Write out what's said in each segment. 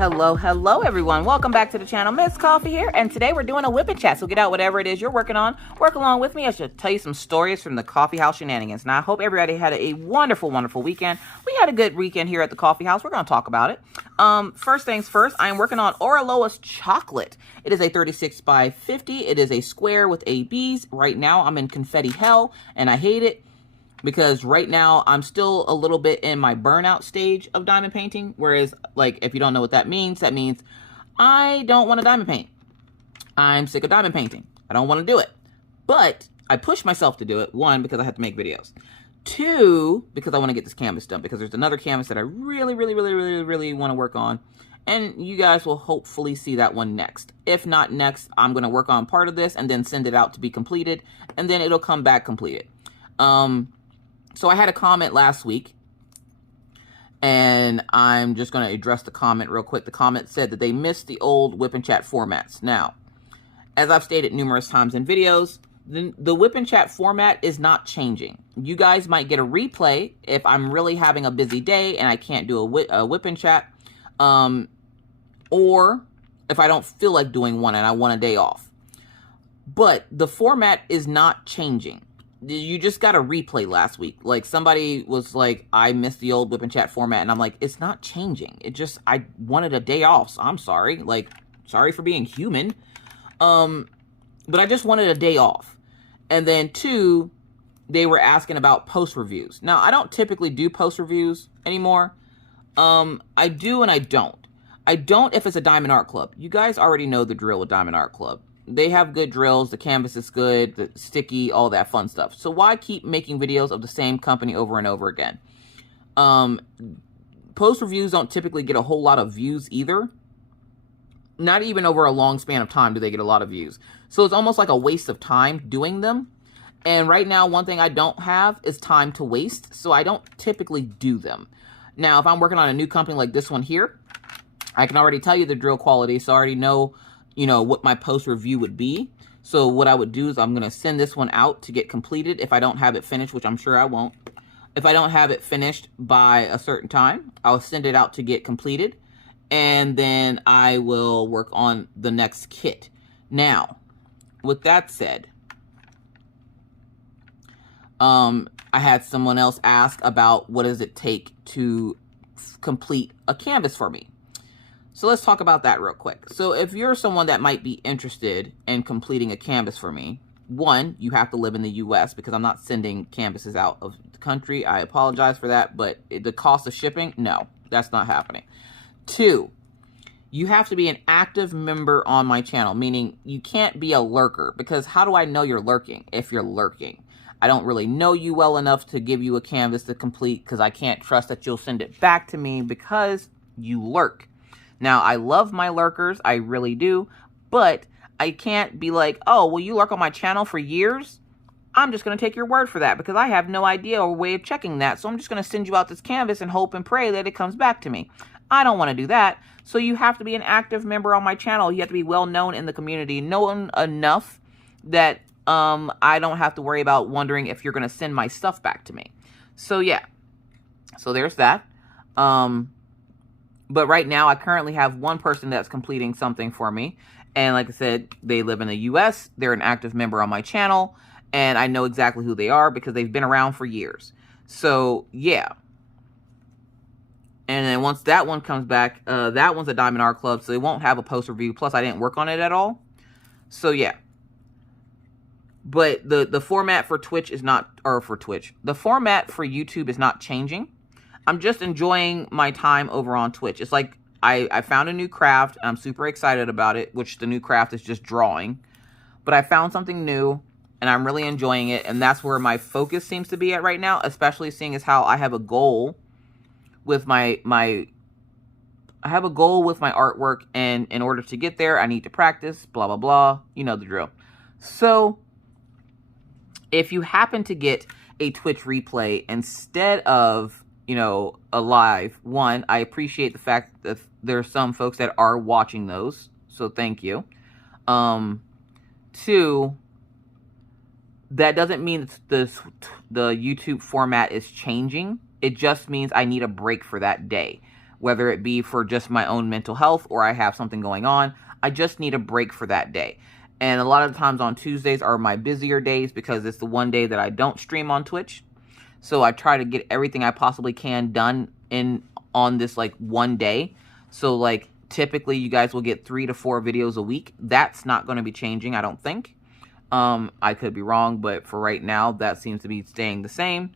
Hello, everyone. Welcome back to the channel. Miss Coffee here, and today we're doing a whip and chat. So get out whatever it is you're working on. Work along with me. I should tell you some stories from the coffee house shenanigans. Now, I hope everybody had a wonderful weekend. We had a good weekend here at the coffee house. We're going to talk about it. First things first, I am working on Orion chocolate. It is a 36 by 50. It is a square with ABs. Right now, I'm in confetti hell, and I hate it. Because right now, I'm still a little bit in my burnout stage of diamond painting. Whereas, like, if you don't know what that means I don't want to diamond paint. I'm sick of diamond painting. I don't want to do it. But I push myself to do it. One, because I have to make videos. Two, because I want to get this canvas done. Because there's another canvas that I really want to work on. And you guys will hopefully see that one next. If not next, I'm going to work on part of this and then send it out to be completed. And then it'll come back completed. So I had a comment last week, and I'm just going to address the comment real quick. The comment said that they missed the old whip and chat formats. Now, as I've stated numerous times in videos, the whip and chat format is not changing. You guys might get a replay if I'm really having a busy day and I can't do a whip and chat, or if I don't feel like doing one and I want a day off. But the format is not changing. You just got a replay last week. Like, somebody was like, I missed the old whip and chat format. And I'm like, it's not changing. I wanted a day off. So I'm sorry. Like, sorry for being human. But I just wanted a day off. And then two, they were asking about post reviews. Now, I don't typically do post reviews anymore. I do and I don't. I don't if it's a Diamond Art Club. You guys already know the drill with Diamond Art Club. They have good drills, the canvas is good, the sticky, all that fun stuff. So why keep making videos of the same company over and over again? Post reviews don't typically get a whole lot of views either. Not even over a long span of time do they get a lot of views. So it's almost like a waste of time doing them. And right now, one thing I don't have is time to waste. So I don't typically do them. Now, if I'm working on a new company like this one here, I can already tell you the drill quality. So I already know, you know, what my post review would be. So what I would do is I'm going to send this one out to get completed if I don't have it finished, which I'm sure I won't. If I don't have it finished by a certain time, I'll send it out to get completed. And then I will work on the next kit. Now, with that said, I had someone else ask about what does it take to complete a canvas for me. So let's talk about that real quick. So if you're someone that might be interested in completing a canvas for me, one, you have to live in the US because I'm not sending canvases out of the country. I apologize for that, but the cost of shipping, no, that's not happening. Two, you have to be an active member on my channel, meaning you can't be a lurker, because how do I know you're lurking if you're lurking? I don't really know you well enough to give you a canvas to complete because I can't trust that you'll send it back to me because you lurk. Now, I love my lurkers, I really do, but I can't be like, oh, well, you lurk on my channel for years? I'm just going to take your word for that because I have no idea or way of checking that. So I'm just going to send you out this canvas and hope and pray that it comes back to me. I don't want to do that. So you have to be an active member on my channel. You have to be well known in the community, known enough that I don't have to worry about wondering if you're going to send my stuff back to me. So yeah, so there's that. But right now, I currently have one person that's completing something for me. And like I said, they live in the US. They're an active member on my channel. And I know exactly who they are because they've been around for years. So, yeah. And then once that one comes back, that one's a Diamond Art Club. So they won't have a post review. Plus, I didn't work on it at all. So, yeah. But the format for Twitch is not, or for Twitch. The format for YouTube is not changing. I'm just enjoying my time over on Twitch. It's like I found a new craft. And I'm super excited about it, which the new craft is just drawing. But I found something new, and I'm really enjoying it. And that's where my focus seems to be at right now, especially seeing as how I have a goal with my artwork. And in order to get there, I need to practice, blah, blah, blah. You know the drill. So if you happen to get a Twitch replay instead of, you know, a live one, I appreciate the fact that there's some folks that are watching those. So thank you. Two, that doesn't mean the YouTube format is changing. It just means I need a break for that day. whether it be for just my own mental health or I have something going on. I just need a break for that day. And a lot of the times on Tuesdays are my busier days because it's the one day that I don't stream on Twitch. So I try to get everything I possibly can done on this like one day. So like typically you guys will get 3 to 4 videos a week. That's not going to be changing, I don't think. I could be wrong, but for right now, that seems to be staying the same.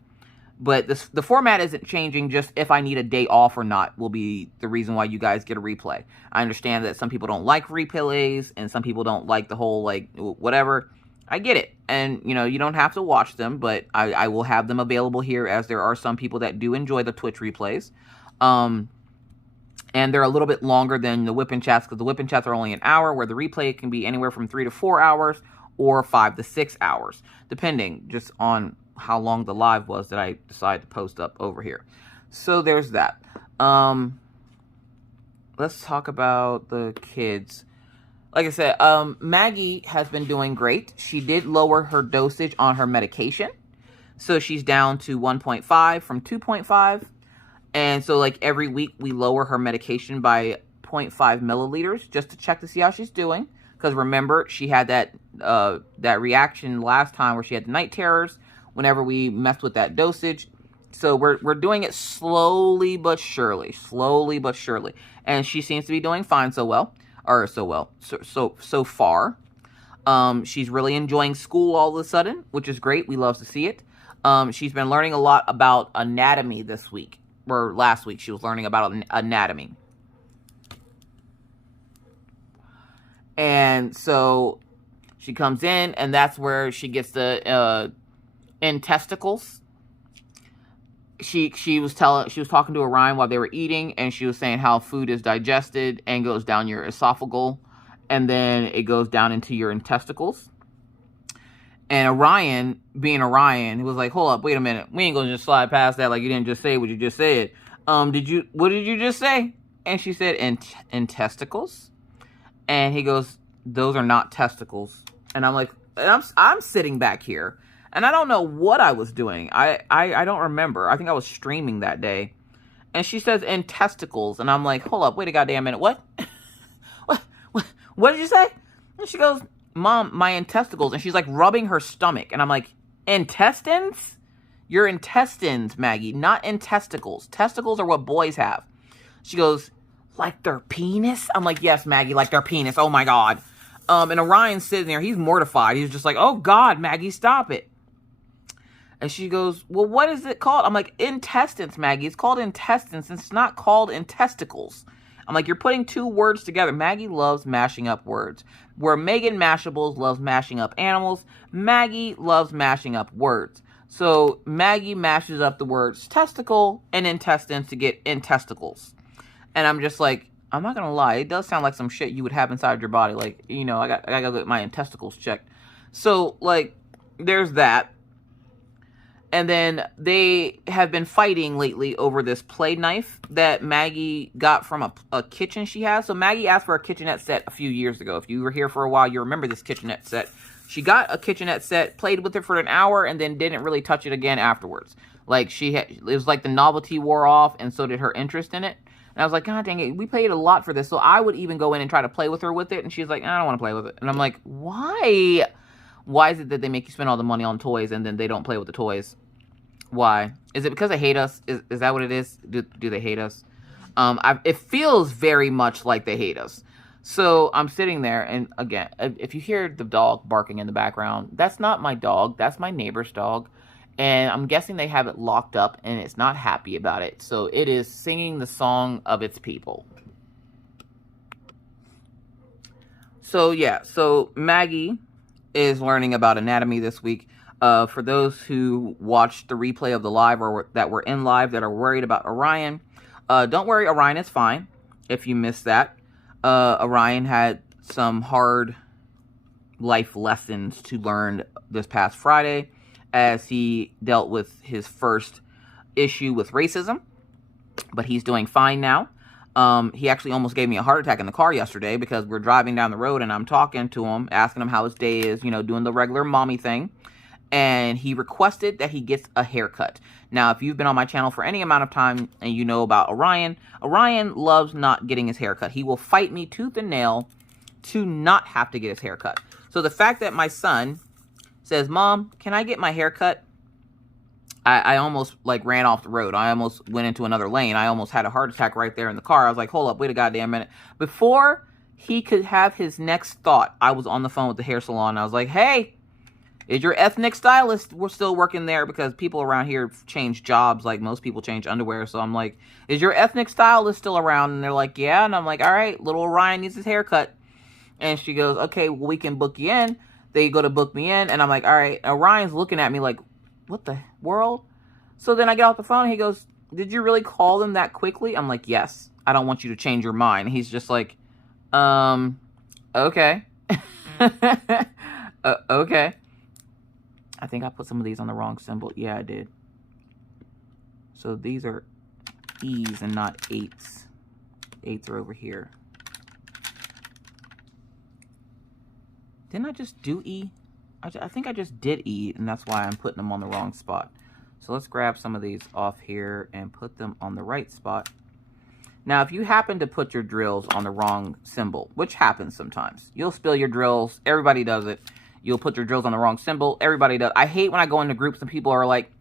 But the format isn't changing. Just if I need a day off or not will be the reason why you guys get a replay. I understand that some people don't like replays and some people don't like the whole, like, whatever. I get it. And, you know, you don't have to watch them, but I will have them available here as there are some people that do enjoy the Twitch replays. And they're a little bit longer than the whip-in chats because the whip-in chats are only an hour, where the replay can be anywhere from 3 to 4 hours or 5 to 6 hours, depending just on how long the live was that I decided to post up over here. So there's that. Let's talk about the kids. Like I said, Maggie has been doing great. She did lower her dosage on her medication. So she's down to 1.5 from 2.5. And so like every week we lower her medication by 0.5 milliliters just to check to see how she's doing. Because remember, she had that reaction last time where she had the night terrors whenever we messed with that dosage. So we're doing it slowly but surely. Slowly but surely. And she seems to be doing fine so far. She's really enjoying school all of a sudden, which is great. We love to see it. She's been learning a lot about anatomy this week. Or last week she was learning about anatomy. And so she comes in, and that's where she gets the intesticles. She was talking to Orion while they were eating, and she was saying how food is digested and goes down your esophageal, and then it goes down into your intesticles. And Orion, being Orion, he was like, "Hold up, wait a minute. We ain't gonna just slide past that like you didn't just say what you just said. What did you just say?" And she said, "Intesticles." And he goes, "Those are not testicles." And I'm like, I'm sitting back here, and I don't know what I was doing. I don't remember. I think I was streaming that day. And she says intesticles, and I'm like, hold up, wait a goddamn minute. What? What did you say? And she goes, "Mom, my intesticles." And she's like rubbing her stomach, and I'm like, intestines? Your intestines, Maggie, not intesticles. Testicles are what boys have. She goes, "Like their penis?" I'm like, "Yes, Maggie, like their penis. Oh my God." And Orion's sitting there. He's mortified. He's just like, "Oh God, Maggie, stop it." And she goes, "Well, what is it called?" I'm like, "Intestines, Maggie. It's called intestines. It's not called intesticles." I'm like, "You're putting 2 words together." Maggie loves mashing up words. Where Megan Mashables loves mashing up animals, Maggie loves mashing up words. So Maggie mashes up the words testicle and intestines to get intesticles. And I'm just like, I'm not going to lie. It does sound like some shit you would have inside your body. Like, you know, I got to get my intesticles checked. So, like, there's that. And then they have been fighting lately over this play knife that Maggie got from a kitchen she has. So Maggie asked for a kitchenette set a few years ago. If you were here for a while, you remember this kitchenette set. She got a kitchenette set, played with it for an hour, and then didn't really touch it again afterwards. Like, it was like the novelty wore off, and so did her interest in it. And I was like, God dang it, we paid a lot for this. So I would even go in and try to play with her with it. And she's like, I don't want to play with it. And I'm like, why? Why is it that they make you spend all the money on toys and then they don't play with the toys? Why? Is it because they hate us? Is that what it is? Do they hate us? It feels very much like they hate us. So I'm sitting there, and again, if you hear the dog barking in the background, that's not my dog. That's my neighbor's dog. And I'm guessing they have it locked up, and it's not happy about it. So it is singing the song of its people. So yeah, so Maggie is learning about anatomy this week. For those who watched the replay of the live or that were in live that are worried about Orion, don't worry, Orion is fine if you missed that. Orion had some hard life lessons to learn this past Friday as he dealt with his first issue with racism, but he's doing fine now. He actually almost gave me a heart attack in the car yesterday because we're driving down the road and I'm talking to him, asking him how his day is, you know, doing the regular mommy thing. and he requested that he gets a haircut. Now, if you've been on my channel for any amount of time and you know about Orion, Orion loves not getting his haircut. He will fight me tooth and nail to not have to get his haircut. So the fact that my son says, Mom, can I get my haircut? I almost like ran off the road. I almost went into another lane. I almost had a heart attack right there in the car. I was like, hold up, wait a goddamn minute. Before he could have his next thought, I was on the phone with the hair salon. I was like, hey, is your ethnic stylist? We're still working there because people around here change jobs like most people change underwear. So I'm like, is your ethnic stylist still around? And they're like, yeah. And I'm like, all right, little Orion needs his haircut. And she goes, okay, well, we can book you in. They go to book me in. And I'm like, all right. Orion's looking at me like, what the world? So then I get off the phone and he goes, did you really call them that quickly? I'm like, yes. I don't want you to change your mind. He's just like, okay. Okay. I think I put some of these on the wrong symbol. Yeah, I did. So these are E's and not 8s. 8s are over here. Didn't I just do E? I think I just did E, and that's why I'm putting them on the wrong spot. So let's grab some of these off here and put them on the right spot. Now, if you happen to put your drills on the wrong symbol, which happens sometimes, you'll spill your drills. Everybody does it. You'll put your drills on the wrong symbol. Everybody does. I hate when I go into groups and people are like,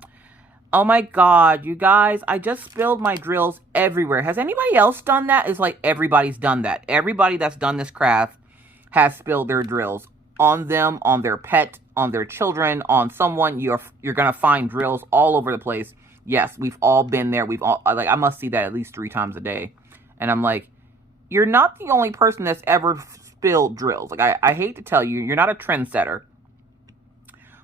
oh my God, you guys, I just spilled my drills everywhere. Has anybody else done that? It's like everybody's done that. Everybody that's done this craft has spilled their drills on them, on their pet, on their children, on someone. You're going to find drills all over the place. Yes, we've all been there. We've all, like, I must see that at least 3 times a day. And I'm like, you're not the only person that's ever spilled drills. Like, I hate to tell you, you're not a trendsetter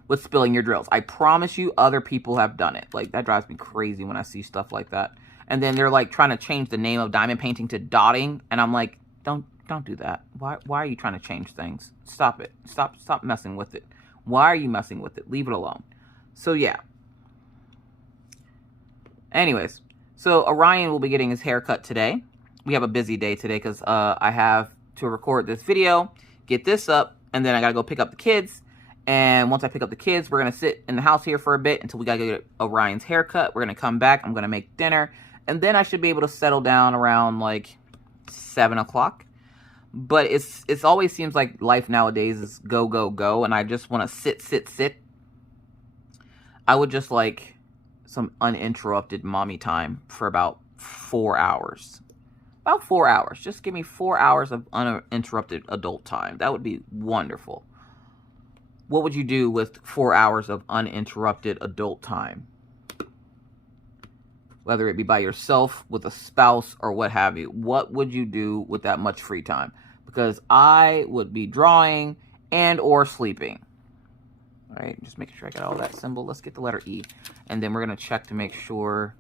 with spilling your drills. I promise you other people have done it. Like, that drives me crazy when I see stuff like that. And then they're like trying to change the name of diamond painting to dotting. And I'm like, don't do that. Why are you trying to change things? Stop it. Stop messing with it. Why are you messing with it? Leave it alone. So yeah. Anyways, so Orion will be getting his haircut today. We have a busy day today because I have to record this video, get this up, and then I gotta go pick up the kids. And once I pick up the kids, we're gonna sit in the house here for a bit until we gotta get Orion's haircut. We're gonna come back. I'm gonna make dinner, and then I should be able to settle down around like 7 o'clock. But it's always seems like life nowadays is go, go, go, and I just want to sit. I would just like some uninterrupted mommy time for about 4 hours. About 4 hours. Just give me 4 hours of uninterrupted adult time. That would be wonderful. What would you do with 4 hours of uninterrupted adult time? Whether it be by yourself, with a spouse, or what have you. What would you do with that much free time? Because I would be drawing and or sleeping. All right, just making sure I got all that symbol. Let's get the letter E. And then we're going to check to make sure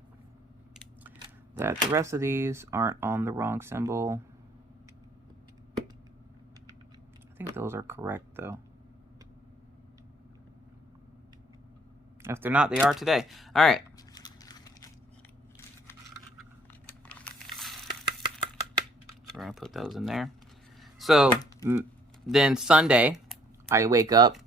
that the rest of these aren't on the wrong symbol. I think those are correct, though. If they're not, they are today. All right. We're going to put those in there. So then Sunday, I wake up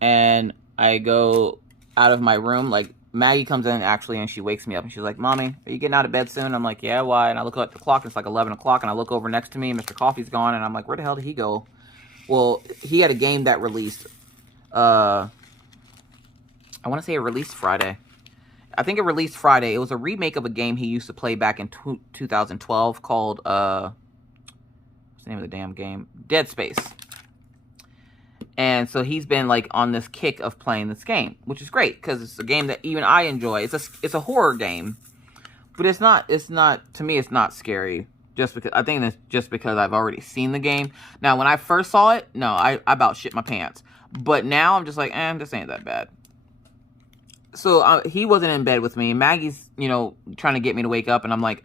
and I go out of my room. Like, Maggie comes in actually and she wakes me up and she's like, Mommy, are you getting out of bed soon? I'm like, yeah, why? And I look at the clock and it's like 11 o'clock and I look over next to me and Mr. Coffee's gone and I'm like, where the hell did he go? Well, he had a game that released, I want to say it released Friday. I think it released Friday. It was a remake of a game he used to play back in 2012 called, what's the name of the damn game? Dead Space. And so he's been like on this kick of playing this game, which is great because it's a game that even I enjoy. It's a horror game, but it's not to me it's not scary just because I think it's just because I've already seen the game. Now when I first saw it, no, I about shit my pants. But now I'm just like, this ain't that bad. So he wasn't in bed with me. Maggie's, trying to get me to wake up and I'm like,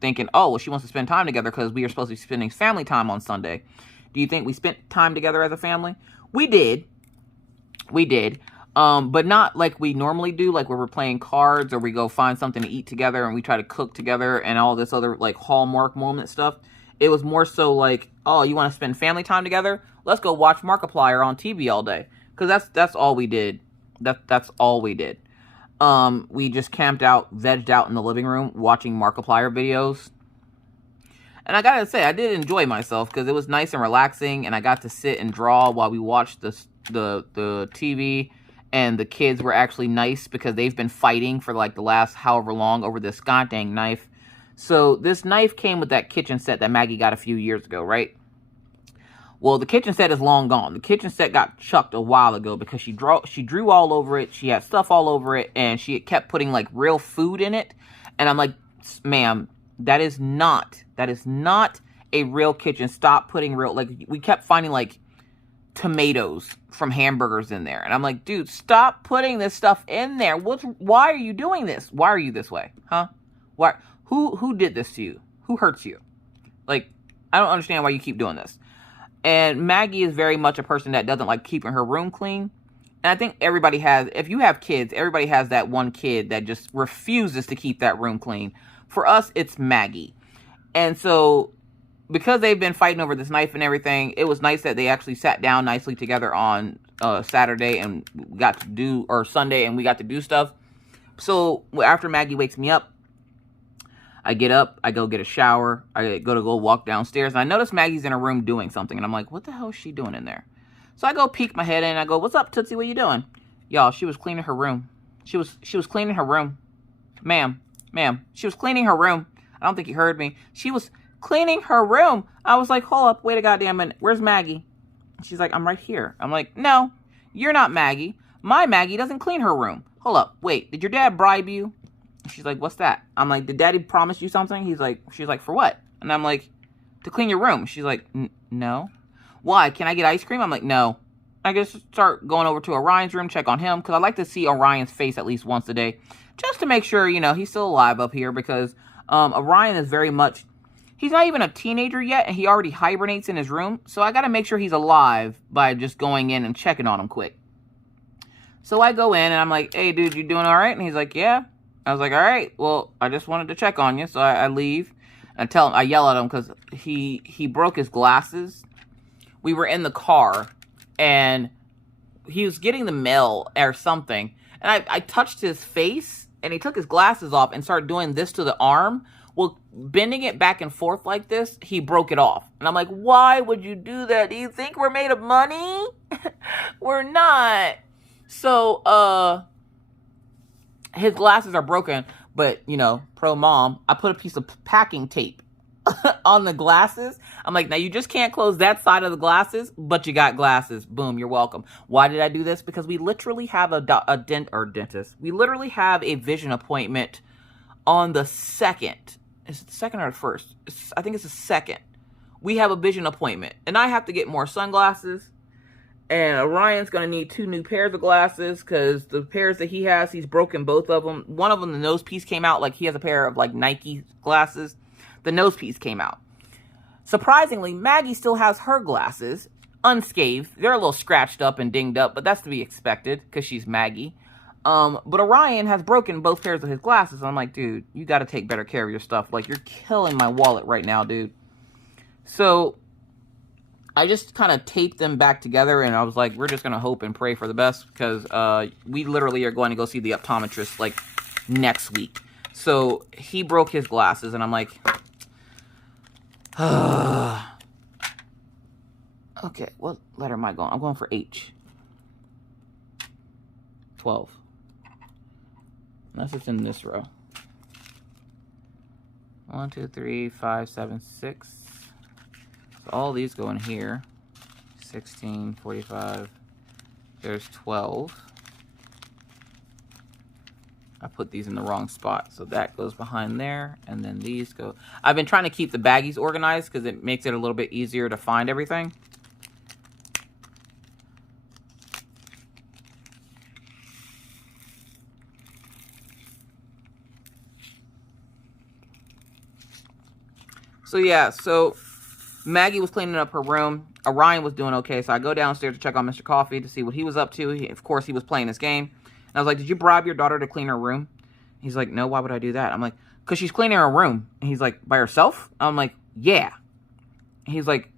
thinking, oh, well, she wants to spend time together because we are supposed to be spending family time on Sunday. Do you think we spent time together as a family? We did. But not like we normally do, like where we're playing cards or we go find something to eat together and we try to cook together and all this other like Hallmark moment stuff. It was more so like, oh, you want to spend family time together? Let's go watch Markiplier on TV all day. Because that's all we did That's all we did. We just camped out, vegged out in the living room, watching Markiplier videos. And I gotta say, I did enjoy myself because it was nice and relaxing, and I got to sit and draw while we watched the TV. And the kids were actually nice because they've been fighting for like the last however long over this goddamn knife. So this knife came with that kitchen set that Maggie got a few years ago, right? Well, the kitchen set is long gone. The kitchen set got chucked a while ago because she drew all over it. She had stuff all over it, and she kept putting like real food in it. And I'm like, ma'am, that is not a real kitchen. Stop putting real, like, we kept finding like tomatoes from hamburgers in there. And I'm like, dude, stop putting this stuff in there. Why are you doing this? Why are you this way? Huh? Why? Who did this to you? Who hurts you? Like, I don't understand why you keep doing this. And Maggie is very much a person that doesn't like keeping her room clean. And I think everybody has, if you have kids, everybody has that one kid that just refuses to keep that room clean. For us, it's Maggie. And so, because they've been fighting over this knife and everything, it was nice that they actually sat down nicely together on Saturday and got to do, or Sunday, and we got to do stuff. So, after Maggie wakes me up, I get up, I go get a shower, I go walk downstairs, and I notice Maggie's in her room doing something, and I'm like, what the hell is she doing in there? So I go peek my head in, and I go, what's up, Tootsie, what you doing? Y'all, she was cleaning her room. She was cleaning her room. Ma'am, she was cleaning her room. I don't think you heard me. She was cleaning her room. I was like, hold up, wait a goddamn minute. Where's Maggie? She's like, I'm right here. I'm like, no, you're not Maggie. My Maggie doesn't clean her room. Hold up, wait, did your dad bribe you? She's like, what's that? I'm like, did daddy promise you something? She's like, for what? And I'm like, to clean your room. She's like, no. Why? Can I get ice cream? I'm like, no. I just start going over to Orion's room, check on him, because I like to see Orion's face at least once a day, just to make sure, you know, he's still alive up here, because Orion is very much, he's not even a teenager yet, and he already hibernates in his room, so I got to make sure he's alive by just going in and checking on him quick. So I go in, and I'm like, hey, dude, you doing all right? And he's like, yeah. I was like, all right, well, I just wanted to check on you. So I leave. And I yell at him because he broke his glasses. We were in the car, and he was getting the mail or something. And I touched his face, and he took his glasses off and started doing this to the arm. Well, bending it back and forth like this, he broke it off. And I'm like, why would you do that? Do you think we're made of money? We're not. So, his glasses are broken, but, you know, pro mom, I put a piece of packing tape on the glasses. I'm like, now you just can't close that side of the glasses, but you got glasses. Boom, you're welcome. Why did I do this? Because we literally have a dentist. We literally have a vision appointment on the 2nd. Is it the 2nd or the 1st? I think it's the 2nd. We have a vision appointment, and I have to get more sunglasses. And Orion's going to need 2 new pairs of glasses because the pairs that he has, he's broken both of them. One of them, the nose piece came out. Like, he has a pair of, like, Nike glasses. The nose piece came out. Surprisingly, Maggie still has her glasses unscathed. They're a little scratched up and dinged up, but that's to be expected because she's Maggie. But Orion has broken both pairs of his glasses. And I'm like, dude, you got to take better care of your stuff. Like, you're killing my wallet right now, dude. So I just kind of taped them back together, and I was like, we're just going to hope and pray for the best, because we literally are going to go see the optometrist, like, next week. So he broke his glasses, and I'm like, okay, what letter am I going? I'm going for H. 12. Unless it's in this row. 1, 2, 3, 5, 7, 6. So all these go in here. 16, 45. There's 12. I put these in the wrong spot. So that goes behind there. And then these go. I've been trying to keep the baggies organized because it makes it a little bit easier to find everything. So yeah, so Maggie was cleaning up her room. Orion was doing okay, so I go downstairs to check on Mr. Coffee to see what he was up to. Of course, he was playing his game. And I was like, did you bribe your daughter to clean her room? He's like, no, why would I do that? I'm like, because she's cleaning her room. And he's like, by herself? I'm like, yeah. And he's like,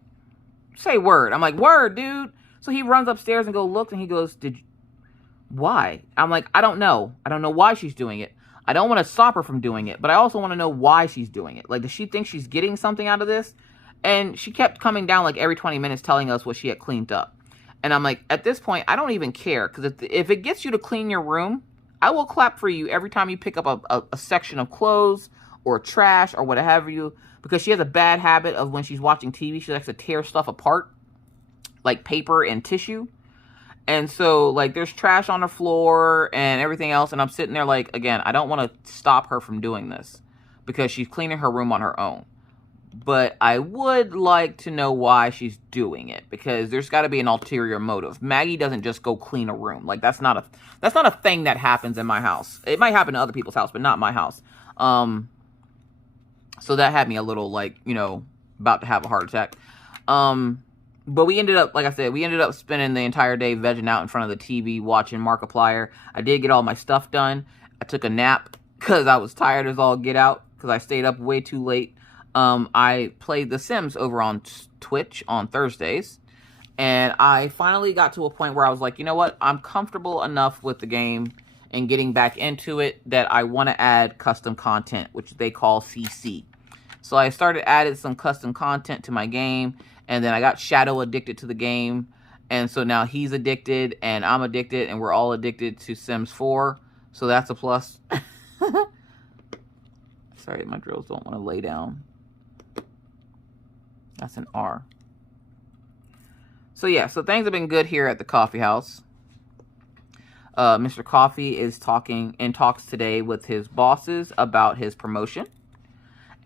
say word. I'm like, word, dude. So he runs upstairs and go look, and he goes, Why? I'm like, I don't know. I don't know why she's doing it. I don't want to stop her from doing it, but I also want to know why she's doing it. Like, does she think she's getting something out of this? And she kept coming down like every 20 minutes telling us what she had cleaned up. And I'm like, at this point, I don't even care. Because if it gets you to clean your room, I will clap for you every time you pick up a section of clothes or trash or whatever you. Because she has a bad habit of when she's watching TV, she likes to tear stuff apart. Like paper and tissue. And so, like, there's trash on the floor and everything else. And I'm sitting there like, again, I don't want to stop her from doing this. Because she's cleaning her room on her own. But I would like to know why she's doing it. Because there's got to be an ulterior motive. Maggie doesn't just go clean a room. Like, that's not a thing that happens in my house. It might happen to other people's house, but not my house. So that had me a little, like, you know, about to have a heart attack. But we ended up, like I said, we ended up spending the entire day vegging out in front of the TV, watching Markiplier. I did get all my stuff done. I took a nap because I was tired as all get out because I stayed up way too late. I played The Sims over on Twitch on Thursdays. And I finally got to a point where I was like, you know what? I'm comfortable enough with the game and getting back into it that I want to add custom content, which they call CC. So I started adding some custom content to my game. And then I got Shadow addicted to the game. And so now he's addicted and I'm addicted and we're all addicted to Sims 4. So that's a plus. Sorry, my drills don't want to lay down. That's an R. So yeah, so things have been good here at the coffee house. Mr. Coffee is talks today with his bosses about his promotion.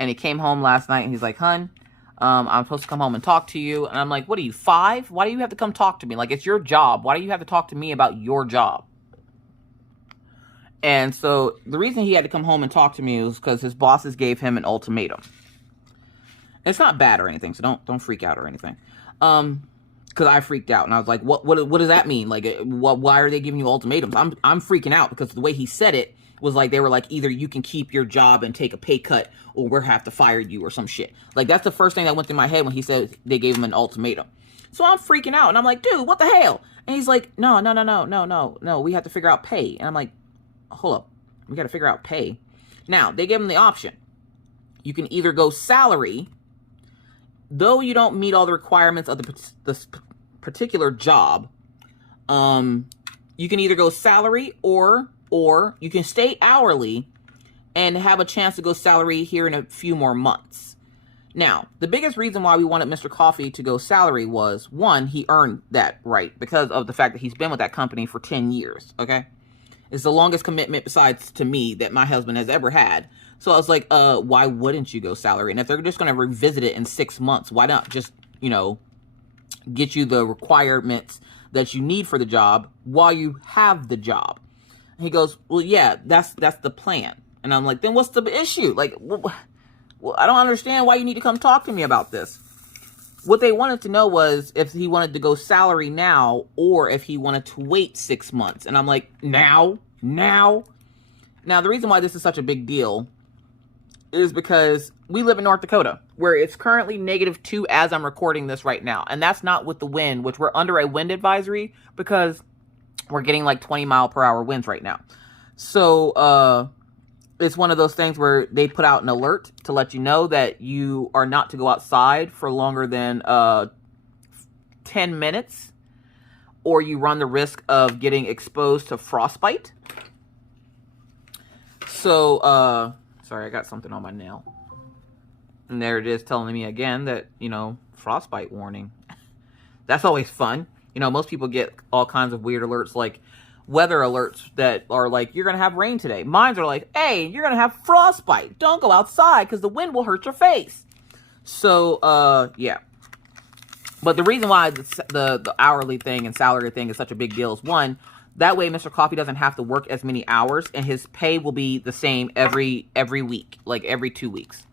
And he came home last night and he's like, hun, I'm supposed to come home and talk to you. And I'm like, what are you, 5? Why do you have to come talk to me? Like, it's your job. Why do you have to talk to me about your job? And so the reason he had to come home and talk to me was because his bosses gave him an ultimatum. It's not bad or anything, so don't freak out or anything. Because I freaked out and I was like, what does that mean? Like, why are they giving you ultimatums? I'm freaking out because the way he said it was like, they were like, either you can keep your job and take a pay cut or we'll have to fire you or some shit. Like, that's the first thing that went through my head when he said they gave him an ultimatum. So I'm freaking out and I'm like, dude, what the hell? And he's like, no, we have to figure out pay. And I'm like, hold up, we got to figure out pay. Now, they gave him the option. You can either go salary, though you don't meet all the requirements of the particular job. You can either go salary or you can stay hourly and have a chance to go salary here in a few more months. Now, the biggest reason why we wanted Mr. Coffee to go salary was, one, he earned that right because of the fact that he's been with that company for 10 years, okay? It's the longest commitment besides to me that my husband has ever had. So I was like, why wouldn't you go salary? And if they're just going to revisit it in 6 months, why not just, you know, get you the requirements that you need for the job while you have the job? And he goes, well, yeah, that's the plan. And I'm like, then what's the issue? Like, well, I don't understand why you need to come talk to me about this. What they wanted to know was if he wanted to go salary now or if he wanted to wait 6 months. And I'm like, now? Now, the reason why this is such a big deal is because we live in North Dakota, where it's currently -2 as I'm recording this right now. And that's not with the wind, which we're under a wind advisory because we're getting like 20-mile-per-hour winds right now. So it's one of those things where they put out an alert to let you know that you are not to go outside for longer than 10 minutes, or you run the risk of getting exposed to frostbite. So, sorry, I got something on my nail. And there it is telling me again that, you know, frostbite warning. That's always fun. You know, most people get all kinds of weird alerts, like weather alerts that are like, you're going to have rain today. Mine are like, hey, you're going to have frostbite. Don't go outside because the wind will hurt your face. So, yeah. But the reason why the hourly thing and salary thing is such a big deal is, one, that way Mr. Coffee doesn't have to work as many hours and his pay will be the same every week, like every 2 weeks.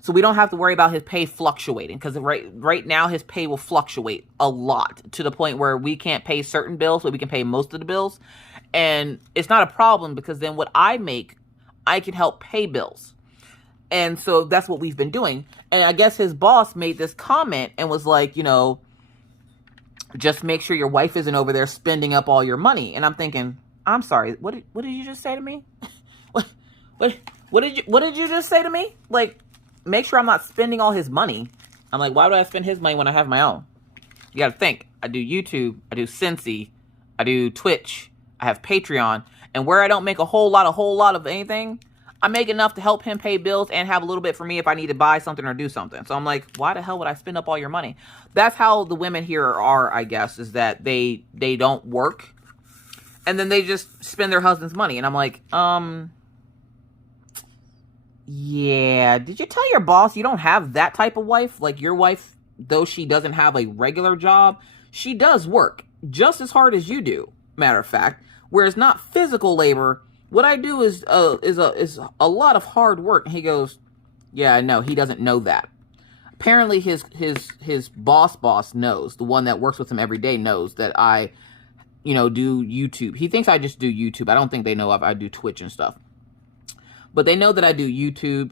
So we don't have to worry about his pay fluctuating because right now his pay will fluctuate a lot to the point where we can't pay certain bills, but we can pay most of the bills. And it's not a problem because then what I make, I can help pay bills. And so that's what we've been doing. And I guess his boss made this comment and was like, you know, Just make sure your wife isn't over there spending up all your money. And I'm thinking, I'm sorry, what did you just say to me? what, what did you just say to me? Like, make sure I'm not spending all his money. I'm like, why would I spend his money when I have my own? You got to think. I do YouTube. I do Cincy. I do Twitch. I have Patreon. And where I don't make a whole lot of anything, I make enough to help him pay bills and have a little bit for me if I need to buy something or do something. So I'm like, why the hell would I spend up all your money? That's how the women here are, I guess, is that they don't work. And then they just spend their husband's money. And I'm like, yeah, did you tell your boss you don't have that type of wife? Like, your wife, though she doesn't have a regular job, she does work just as hard as you do, matter of fact. Whereas not physical labor, what I do is a lot of hard work. And he goes, yeah, no, he doesn't know that. Apparently his boss knows, the one that works with him every day knows that I, do YouTube. He thinks I just do YouTube. I don't think they know I do Twitch and stuff. But they know that I do YouTube.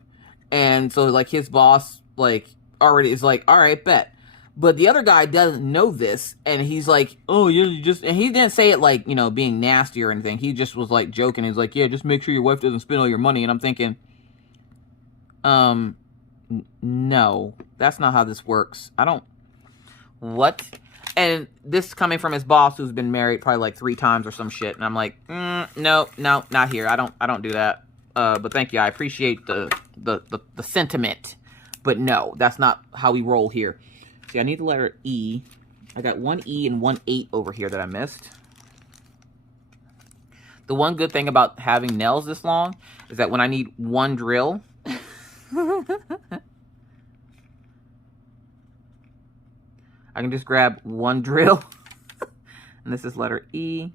And so, like, his boss, like, already is like, all right, bet. But the other guy doesn't know this, and he's like, oh, yeah, and he didn't say it like, being nasty or anything. He just was like joking. He's like, yeah, just make sure your wife doesn't spend all your money. And I'm thinking, no, that's not how this works. What? And this coming from his boss, who's been married probably like 3 times or some shit. And I'm like, no, not here. I don't do that. But thank you. I appreciate the sentiment, but no, that's not how we roll here. See, I need the letter E. I got one E and one 8 over here that I missed. The one good thing about having nails this long is that when I need one drill, I can just grab one drill. And this is letter E.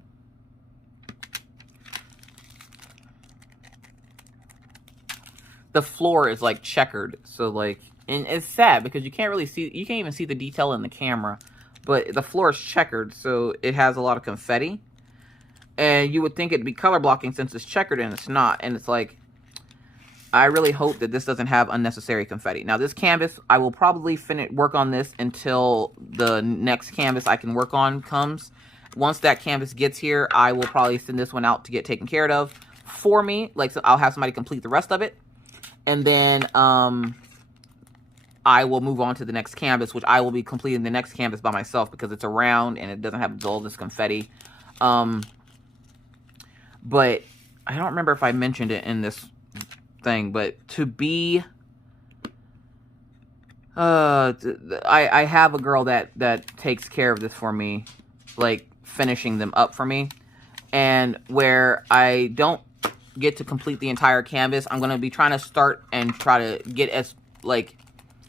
The floor is like checkered, so like, and it's sad because you can't even see the detail in the camera, but the floor is checkered, so it has a lot of confetti. And you would think it'd be color blocking since it's checkered, and it's not. And it's like, I really hope that this doesn't have unnecessary confetti. Now, this canvas, I will probably work on this until the next canvas I can work on comes. Once that canvas gets here, I will probably send this one out to get taken care of for me. Like, so I'll have somebody complete the rest of it. And then I will move on to the next canvas, which I will be completing the next canvas by myself because it's a round and it doesn't have all this confetti. But I don't remember if I mentioned it in this thing, but I have a girl that takes care of this for me, like finishing them up for me. And where I don't get to complete the entire canvas, I'm going to be trying to start and try to get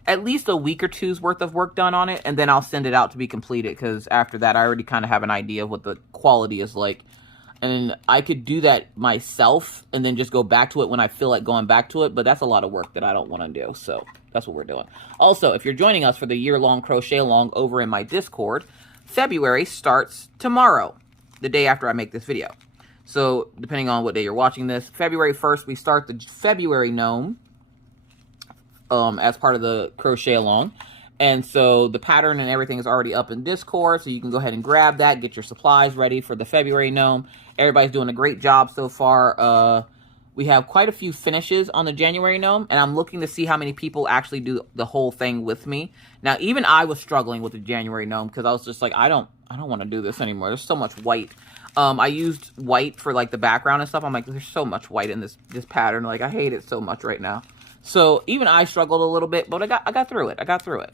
at least a week or two's worth of work done on it, and then I'll send it out to be completed, because after that I already kind of have an idea of what the quality is like. And I could do that myself and then just go back to it when I feel like going back to it, but that's a lot of work that I don't want to do, so that's what we're doing. Also, if you're joining us for the year-long crochet along over in my Discord, February starts tomorrow, the day after I make this video. So, depending on what day you're watching this, February 1st, we start the February gnome as part of the crochet along. And so, the pattern and everything is already up in Discord, so you can go ahead and grab that, get your supplies ready for the February gnome. Everybody's doing a great job so far. We have quite a few finishes on the January gnome, and I'm looking to see how many people actually do the whole thing with me. Now, even I was struggling with the January gnome, because I was just like, I don't want to do this anymore. There's so much white. I used white for like the background and stuff. I'm like, there's so much white in this pattern. Like, I hate it so much right now. So even I struggled a little bit, but I got through it. I got through it.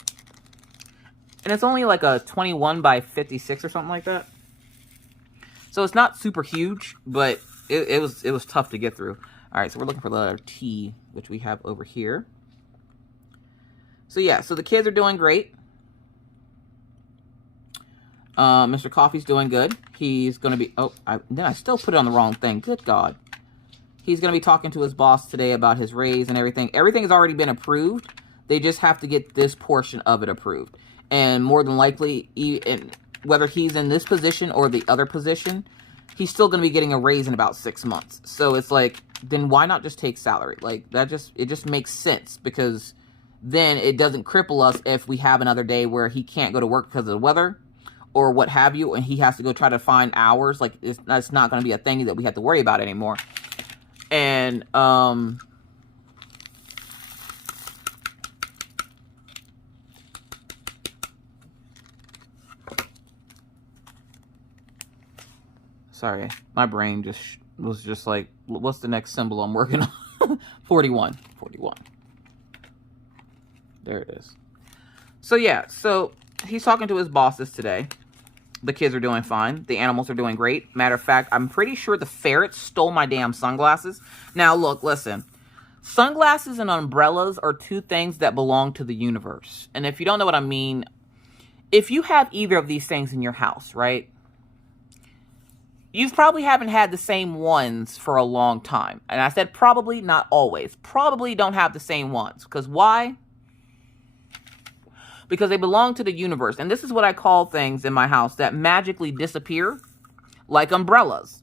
And it's only like a 21 by 56 or something like that. So it's not super huge, but it was tough to get through. All right, so we're looking for the letter T, which we have over here. So yeah, so the kids are doing great. Mr. Coffee's doing good. He's going to be... Oh, I still put it on the wrong thing. Good God. He's going to be talking to his boss today about his raise and everything. Everything has already been approved. They just have to get this portion of it approved. And more than likely, whether he's in this position or the other position, he's still going to be getting a raise in about 6 months. So it's like, then why not just take salary? Like, it just makes sense, because then it doesn't cripple us if we have another day where he can't go to work because of the weather, or what have you, and he has to go try to find ours. Like, that's not going to be a thing that we have to worry about anymore. And, sorry, my brain was just like, what's the next symbol I'm working on? 41. There it is. So yeah, so he's talking to his bosses today. The kids are doing fine. The animals are doing great. Matter of fact, I'm pretty sure the ferrets stole my damn sunglasses. Now look, listen. Sunglasses and umbrellas are two things that belong to the universe. And if you don't know what I mean, if you have either of these things in your house, right? You probably haven't had the same ones for a long time. And I said probably, not always. Probably don't have the same ones. Because why? Because they belong to the universe. And this is what I call things in my house that magically disappear, like umbrellas.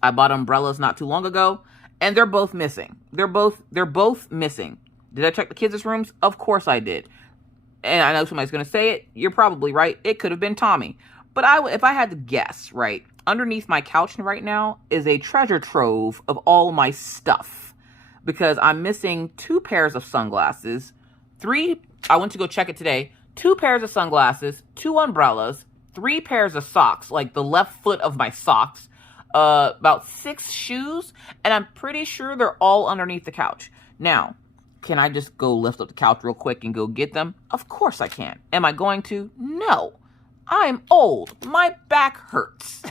I bought umbrellas not too long ago, and they're both missing. They're both missing. Did I check the kids' rooms? Of course I did. And I know somebody's going to say it. You're probably right. It could have been Tommy. But if I had to guess, right, underneath my couch right now is a treasure trove of all my stuff. Because I'm missing 2 pairs of sunglasses, 3, I went to go check it today, 2 pairs of sunglasses, 2 umbrellas, 3 pairs of socks, like the left foot of my socks, about 6 shoes, and I'm pretty sure they're all underneath the couch. Now, can I just go lift up the couch real quick and go get them? Of course I can. Am I going to? No. I'm old. My back hurts.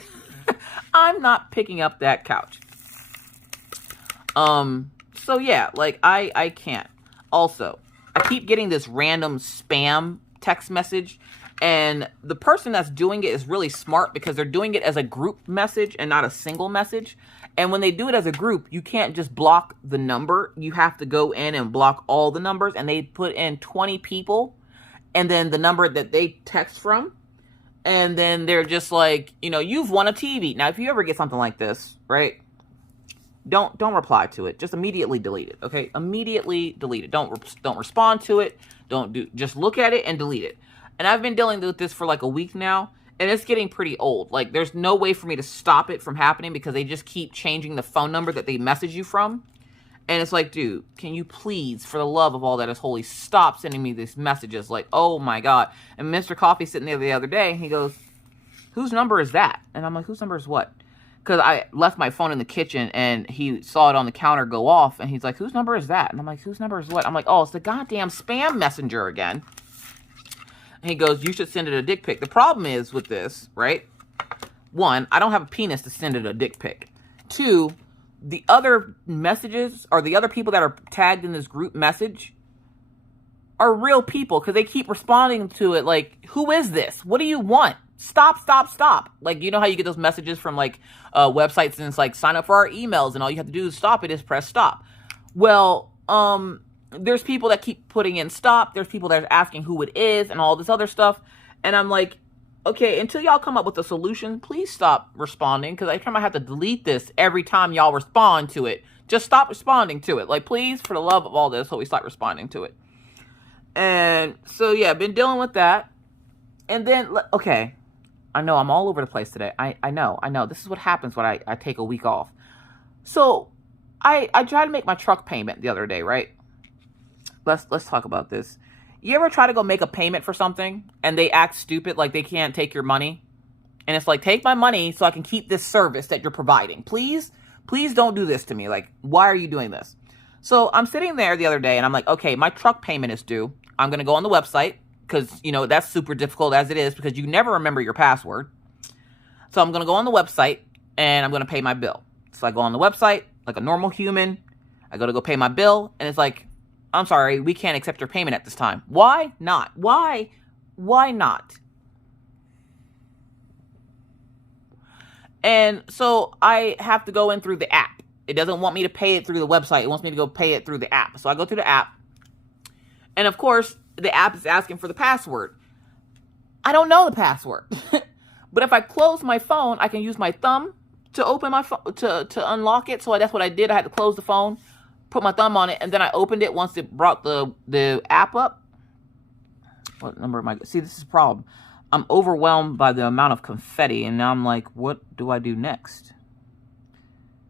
I'm not picking up that couch. So yeah, like I can't. Also, I keep getting this random spam text message, and the person that's doing it is really smart because they're doing it as a group message and not a single message. And when they do it as a group, you can't just block the number. You have to go in and block all the numbers, and they put in 20 people and then the number that they text from. And then they're just like, you know, you've won a TV. Now, if you ever get something like this, right, don't reply to it. Just immediately delete it, okay? Immediately delete it. Don't respond to it. Just look at it and delete it. And I've been dealing with this for like a week now, and it's getting pretty old. Like, there's no way for me to stop it from happening because they just keep changing the phone number that they message you from. And it's like, dude, can you please, for the love of all that is holy, stop sending me these messages? Like, oh my God. And Mr. Coffee sitting there the other day, he goes, whose number is that? And I'm like, whose number is what? Because I left my phone in the kitchen and he saw it on the counter go off. And he's like, whose number is that? And I'm like, whose number is what? I'm like, oh, it's the goddamn spam messenger again. And he goes, you should send it a dick pic. The problem is with this, right? 1, I don't have a penis to send it a dick pic. 2, the other messages or the other people that are tagged in this group message are real people because they keep responding to it like, who is this? What do you want? Stop. Like, you know how you get those messages from like websites and it's like, sign up for our emails and all you have to do is stop it is press stop. Well, there's people that keep putting in stop. There's people that are asking who it is and all this other stuff. And I'm like, okay, until y'all come up with a solution, please stop responding because I might have to delete this every time y'all respond to it. Just stop responding to it. Like, please, for the love of all this, so we stop responding to it. And so, yeah, I've been dealing with that. And then, okay, I know I'm all over the place today. I know. This is what happens when I take a week off. So, I tried to make my truck payment the other day, right? Let's talk about this. You ever try to go make a payment for something and they act stupid, like they can't take your money? And it's like, take my money so I can keep this service that you're providing. Please don't do this to me. Like, why are you doing this? So I'm sitting there the other day and I'm like, okay, my truck payment is due. I'm going to go on the website because, you know, that's super difficult as it is because you never remember your password. So I'm going to go on the website and I'm going to pay my bill. So I go on the website like a normal human. I go pay my bill and it's like, I'm sorry, we can't accept your payment at this time. Why not? Why not? And so I have to go in through the app. It doesn't want me to pay it through the website. It wants me to go pay it through the app. So I go through the app. And of course, the app is asking for the password. I don't know the password. But if I close my phone, I can use my thumb to open my phone, to unlock it. So that's what I did. I had to close the phone, put my thumb on it, and then I opened it once it brought the app up. What number am I? See, this is a problem. I'm overwhelmed by the amount of confetti, and now I'm like, what do I do next?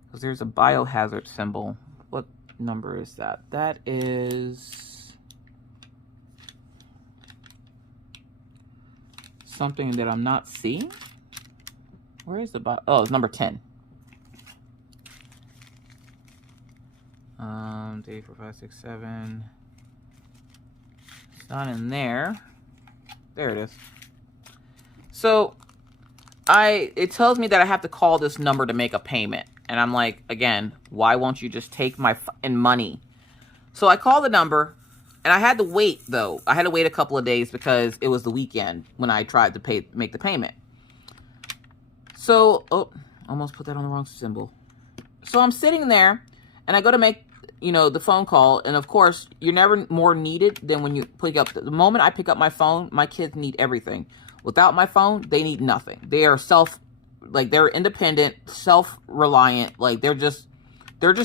Because there's a biohazard symbol. What number is that? That is something that I'm not seeing. Where is the bio? Oh, it's number 10. 3, 4, 5, 6, 7. It's not in there. There it is. So it tells me that I have to call this number to make a payment. And I'm like, again, why won't you just take my money? So I call the number, and I had to wait, though. I had to wait a couple of days because it was the weekend when I tried to make the payment. So, oh, almost put that on the wrong symbol. So I'm sitting there, and I go to make, the phone call. And, of course, you're never more needed than when you pick up. The moment I pick up my phone, my kids need everything. Without my phone, they need nothing. They are they're independent, self-reliant. Like, they're just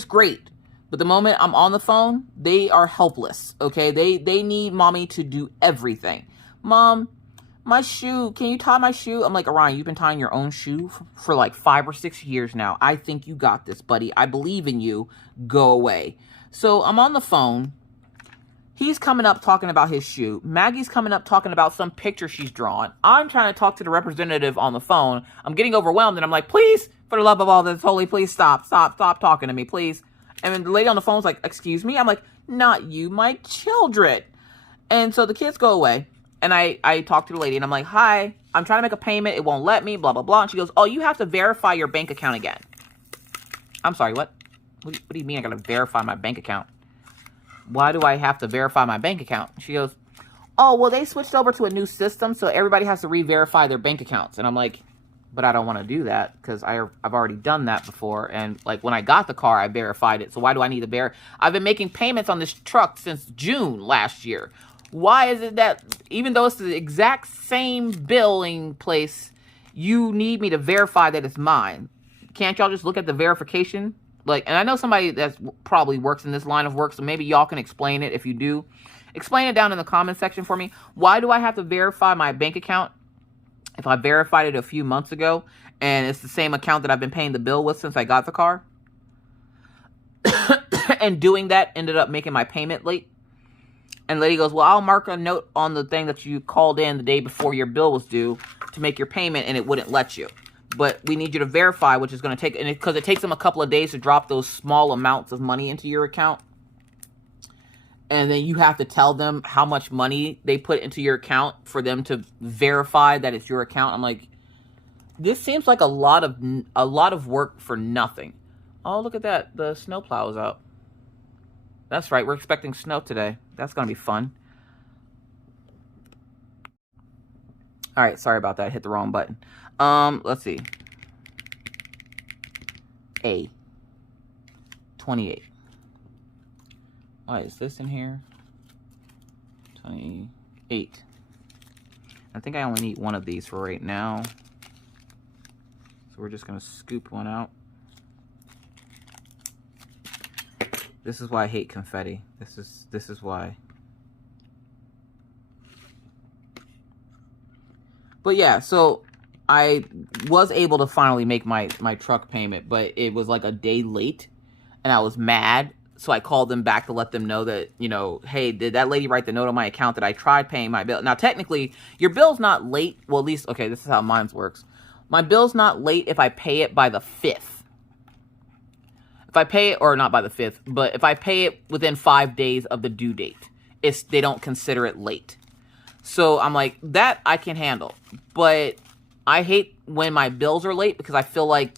great. But the moment I'm on the phone, they are helpless, okay? They need mommy to do everything. Mom, my shoe, can you tie my shoe? I'm like, Orion, you've been tying your own shoe for like 5 or 6 years now. I think you got this, buddy. I believe in you. Go away. So I'm on the phone. He's coming up talking about his shoe. Maggie's coming up talking about some picture she's drawn. I'm trying to talk to the representative on the phone. I'm getting overwhelmed, and I'm like, please, for the love of all that's holy, please stop talking to me, please. And then the lady on the phone's like, excuse me? I'm like, not you, my children. And so the kids go away, and I talk to the lady, and I'm like, hi, I'm trying to make a payment. It won't let me, blah, blah, blah. And she goes, oh, you have to verify your bank account again. I'm sorry, what? What do you mean I got to verify my bank account? Why do I have to verify my bank account? She goes, oh, well, they switched over to a new system, so everybody has to re-verify their bank accounts. And I'm like, but I don't want to do that because I've already done that before. And, like, when I got the car, I verified it. So why do I need to verify? I've been making payments on this truck since June last year. Why is it that even though it's the exact same billing place, you need me to verify that it's mine? Can't y'all just look at the verification? Like, and I know somebody that's probably works in this line of work, so maybe y'all can explain it. If you do, explain it down in the comment section for me. Why do I have to verify my bank account if I verified it a few months ago and it's the same account that I've been paying the bill with since I got the car? And doing that ended up making my payment late. And the lady goes, well, I'll mark a note on the thing that you called in the day before your bill was due to make your payment, and it wouldn't let you. But we need you to verify, which is going to take, and because it takes them a couple of days to drop those small amounts of money into your account. And then you have to tell them how much money they put into your account for them to verify that it's your account. I'm like, this seems like a lot of work for nothing. Oh, look at that. The snowplow is out. That's right. We're expecting snow today. That's going to be fun. All right. Sorry about that. I hit the wrong button. Let's see. A. 28. Why is this in here? 28. I think I only need one of these for right now. So we're just going to scoop one out. This is why I hate confetti. This is why. But yeah, so I was able to finally make my truck payment, but it was like a day late, and I was mad. So I called them back to let them know that, hey, did that lady write the note on my account that I tried paying my bill? Now, technically, your bill's not late. Well, at least, okay, this is how mine works. My bill's not late if I pay it by the 5th. If I pay it, or not by the 5th, but if I pay it within 5 days of the due date, they don't consider it late. So I'm like, that I can handle. But I hate when my bills are late because I feel like,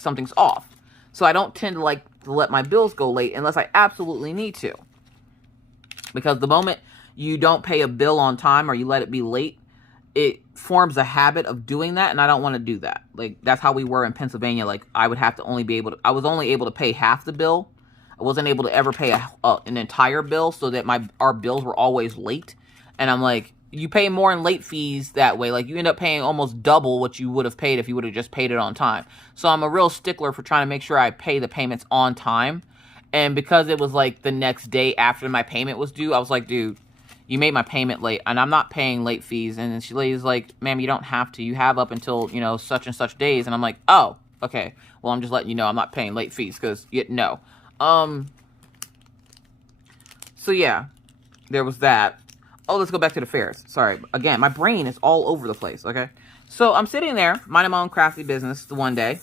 something's off. So I don't tend to like to let my bills go late unless I absolutely need to. Because the moment you don't pay a bill on time or you let it be late, it forms a habit of doing that, and I don't want to do that. Like, that's how we were in Pennsylvania. Like, I was only able to pay half the bill. I wasn't able to ever pay an entire bill, so that our bills were always late. And I'm like, you pay more in late fees that way. Like, you end up paying almost double what you would have paid if you would have just paid it on time. So I'm a real stickler for trying to make sure I pay the payments on time. And because it was like the next day after my payment was due, I was like, dude, you made my payment late, and I'm not paying late fees. And then she lady's like, ma'am, you don't have to. You have up until, you know, such and such days. And I'm like, oh, okay. Well, I'm just letting you know I'm not paying late fees because, no. So, yeah, there was that. Oh, let's go back to the fairs. Sorry. Again, my brain is all over the place, okay? So, I'm sitting there, minding my own crafty business the one day,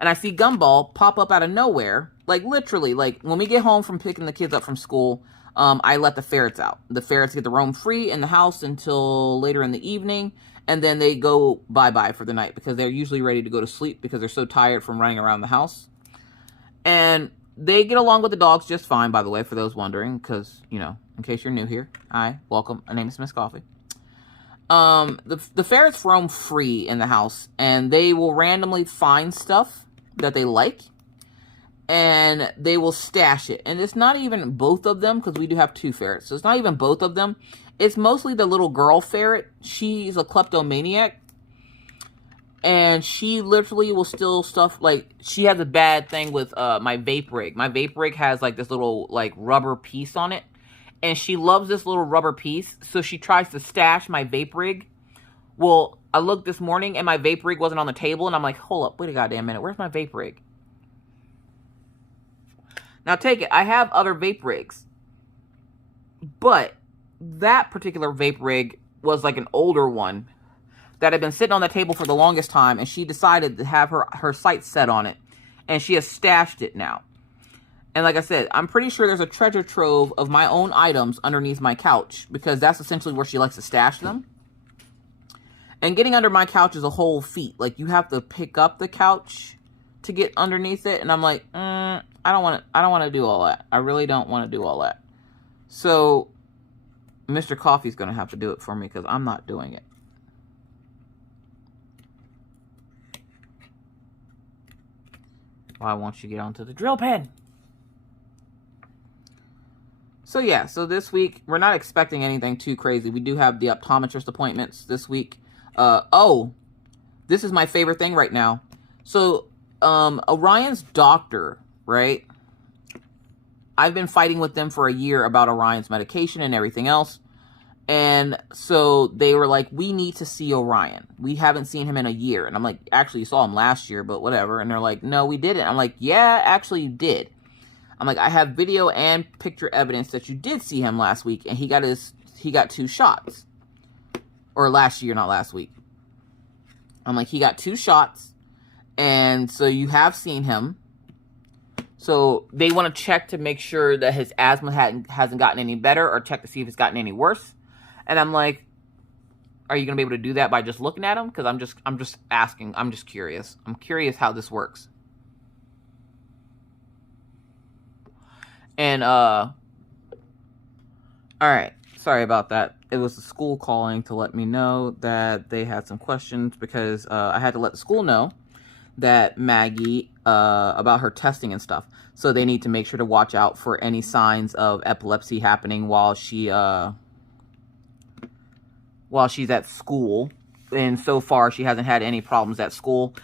and I see Gumball pop up out of nowhere. Like, literally, like, when we get home from picking the kids up from school, I let the ferrets out. The ferrets get to roam free in the house until later in the evening, and then they go bye-bye for the night because they're usually ready to go to sleep because they're so tired from running around the house. And they get along with the dogs just fine, by the way, for those wondering, because, you know, in case you're new here. Hi, welcome. My name is Miss Coffee. The ferrets roam free in the house, and they will randomly find stuff that they like, and they will stash it. And it's not even both of them, because we do have 2 ferrets. So it's not even both of them. It's mostly the little girl ferret. She's a kleptomaniac. And she literally will steal stuff. Like, she has a bad thing with my vape rig. My vape rig has, like, this little, like, rubber piece on it. And she loves this little rubber piece. So she tries to stash my vape rig. Well, I looked this morning, and my vape rig wasn't on the table. And I'm like, hold up, wait a goddamn minute. Where's my vape rig? Now, take it. I have other vape rigs. But that particular vape rig was, like, an older one that had been sitting on the table for the longest time, and she decided to have her sights set on it, and she has stashed it now. And like I said, I'm pretty sure there's a treasure trove of my own items underneath my couch, because that's essentially where she likes to stash them. And getting under my couch is a whole feat. Like, you have to pick up the couch to get underneath it, and I'm like, I don't want to do all that. I really don't want to do all that. So Mr. Coffee's going to have to do it for me, because I'm not doing it. Why won't you get onto the drill pen? So yeah, so this week, we're not expecting anything too crazy. We do have the optometrist appointments this week. Oh, this is my favorite thing right now. So, Orion's doctor, right? I've been fighting with them for a year about Orion's medication and everything else. And so they were like, we need to see Orion. We haven't seen him in a year. And I'm like, actually, you saw him last year, but whatever. And they're like, no, we didn't. I'm like, yeah, actually you did. I'm like, I have video and picture evidence that you did see him last week. And he got 2 shots. Or last year, not last week. I'm like, he got 2 shots. And so you have seen him. So they want to check to make sure that his asthma hasn't gotten any better, or check to see if it's gotten any worse. And I'm like, are you going to be able to do that by just looking at him? Because I'm just asking. I'm just curious. I'm curious how this works. And, all right. Sorry about that. It was the school calling to let me know that they had some questions, because I had to let the school know that Maggie, about her testing and stuff. So they need to make sure to watch out for any signs of epilepsy happening while she's at school. And so far, she hasn't had any problems at school.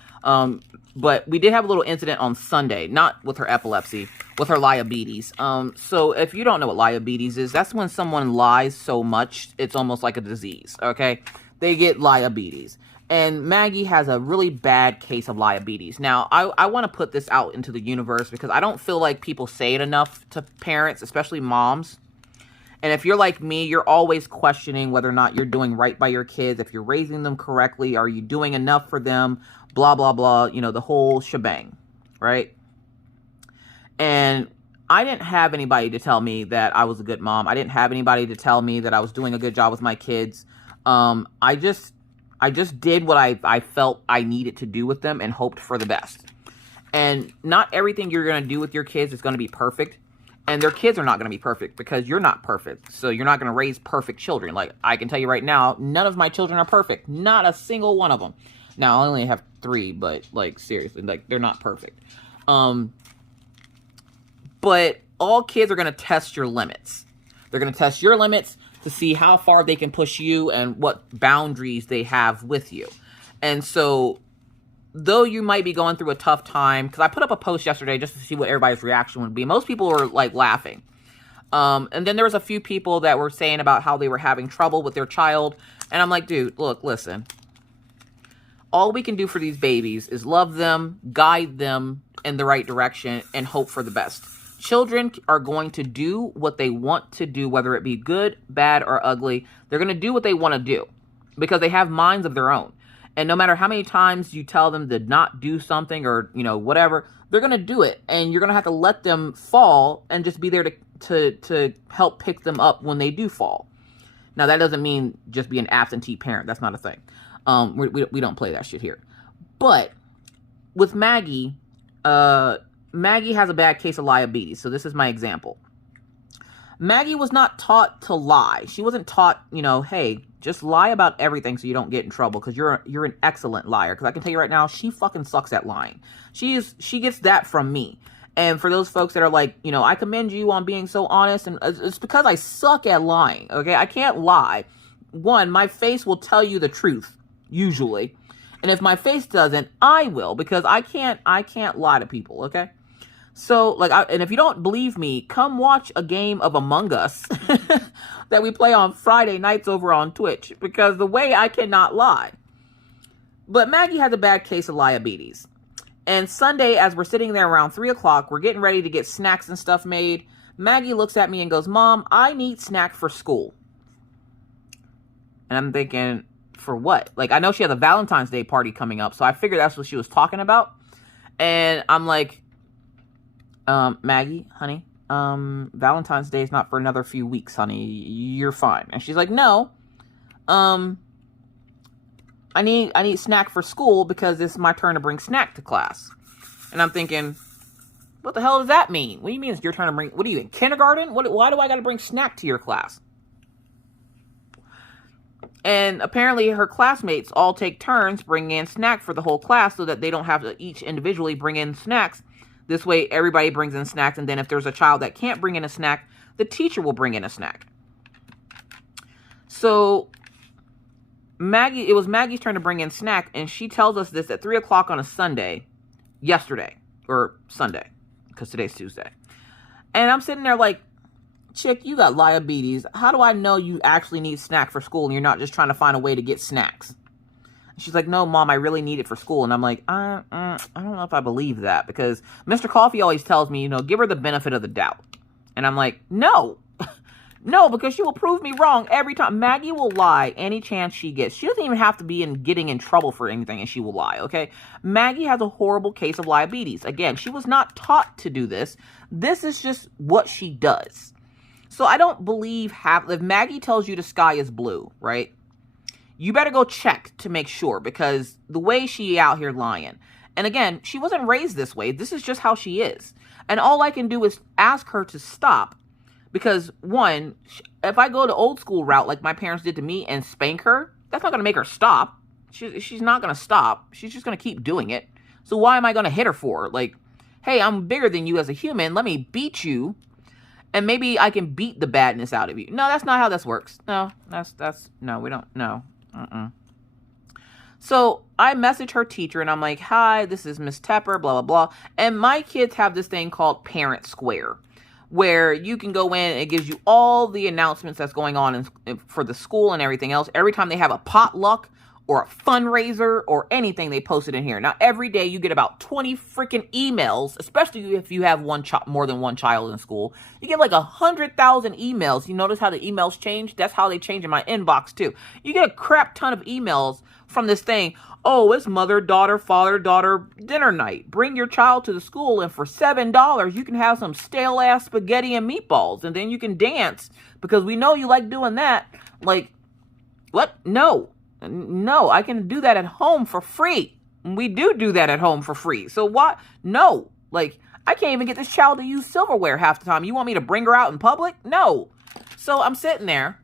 But we did have a little incident on Sunday, not with her epilepsy, with her diabetes. So if you don't know what diabetes is, that's when someone lies so much, it's almost like a disease, okay? They get diabetes. And Maggie has a really bad case of diabetes. Now, I want to put this out into the universe, because I don't feel like people say it enough to parents, especially moms. And if you're like me, you're always questioning whether or not you're doing right by your kids, if you're raising them correctly, are you doing enough for them, blah, blah, blah, you know, the whole shebang, right? And I didn't have anybody to tell me that I was a good mom. I didn't have anybody to tell me that I was doing a good job with my kids. I just did what I felt I needed to do with them and hoped for the best. And not everything you're going to do with your kids is going to be perfect. And their kids are not going to be perfect, because you're not perfect. So you're not going to raise perfect children. Like, I can tell you right now, none of my children are perfect. Not a single one of them. Now, I only have 3, but, like, seriously, like, they're not perfect. But all kids are going to test your limits. They're going to test your limits to see how far they can push you and what boundaries they have with you. And so, though you might be going through a tough time, because I put up a post yesterday just to see what everybody's reaction would be. Most people were, like, laughing. And then there was a few people that were saying about how they were having trouble with their child. And I'm like, dude, look, listen. All we can do for these babies is love them, guide them in the right direction, and hope for the best. Children are going to do what they want to do, whether it be good, bad, or ugly. They're going to do what they want to do because they have minds of their own. And no matter how many times you tell them to not do something or, whatever, they're going to do it. And you're going to have to let them fall and just be there to help pick them up when they do fall. Now, that doesn't mean just be an absentee parent. That's not a thing. We don't play that shit here. But with Maggie, Maggie has a bad case of diabetes. So this is my example. Maggie was not taught to lie. She wasn't taught, hey, just lie about everything so you don't get in trouble because you're an excellent liar. Because I can tell you right now, she fucking sucks at lying. She gets that from me. And for those folks that are like, I commend you on being so honest, and it's because I suck at lying. Okay, I can't lie. One, my face will tell you the truth usually, and if my face doesn't, I will, because I can't lie to people. Okay. So, and if you don't believe me, come watch a game of Among Us that we play on Friday nights over on Twitch, because the way I cannot lie. But Maggie has a bad case of diabetes. And Sunday, as we're sitting there around 3 o'clock, we're getting ready to get snacks and stuff made. Maggie looks at me and goes, Mom, I need snack for school. And I'm thinking, for what? I know she has a Valentine's Day party coming up, so I figured that's what she was talking about. And I'm like, Maggie, honey, Valentine's Day is not for another few weeks, honey. You're fine. And she's like, no, I need snack for school because it's my turn to bring snack to class. And I'm thinking, what the hell does that mean? What do you mean it's your turn to bring, what are you in kindergarten? Why do I got to bring snack to your class? And apparently her classmates all take turns bringing in snack for the whole class so that they don't have to each individually bring in snacks. This way, everybody brings in snacks, and then if there's a child that can't bring in a snack, the teacher will bring in a snack. So, it was Maggie's turn to bring in snack, and she tells us this at 3 o'clock on a Sunday, yesterday, or Sunday, because today's Tuesday. And I'm sitting there like, chick, you got diabetes. How do I know you actually need snack for school, and you're not just trying to find a way to get snacks? She's like, no, Mom, I really need it for school. And I'm like, I don't know if I believe that, because Mr. Coffee always tells me, give her the benefit of the doubt. And I'm like, no, no, because she will prove me wrong every time. Maggie will lie any chance she gets. She doesn't even have to be getting in trouble for anything, and she will lie, okay? Maggie has a horrible case of diabetes. Again, she was not taught to do this. This is just what she does. So I don't believe if Maggie tells you the sky is blue, right? You better go check to make sure, because the way she out here lying. And again, she wasn't raised this way. This is just how she is. And all I can do is ask her to stop. Because one, if I go the old school route like my parents did to me and spank her, that's not going to make her stop. She's not going to stop. She's just going to keep doing it. So why am I going to hit her for? Like, hey, I'm bigger than you as a human. Let me beat you. And maybe I can beat the badness out of you. No, that's not how this works. No, no, we don't, no. So I message her teacher and I'm like, hi, this is Miss Tepper, blah, blah, blah. And my kids have this thing called Parent Square, where you can go in and it gives you all the announcements that's going on for the school and everything else. Every time they have a potluck or a fundraiser or anything, they post it in here. Now, every day you get about 20 freaking emails, especially if you have more than one child in school. You get like 100,000 emails. You notice how the emails change? That's how they change in my inbox too. You get a crap ton of emails from this thing. Oh, it's mother, daughter, father, daughter dinner night. Bring your child to the school, and for $7, you can have some stale-ass spaghetti and meatballs, and then you can dance, because we know you like doing that. Like, what? No, I can do that at home for free. We do that at home for free. So what? No, like, I can't even get this child to use silverware half the time. You want me to bring her out in public? No. So I'm sitting there.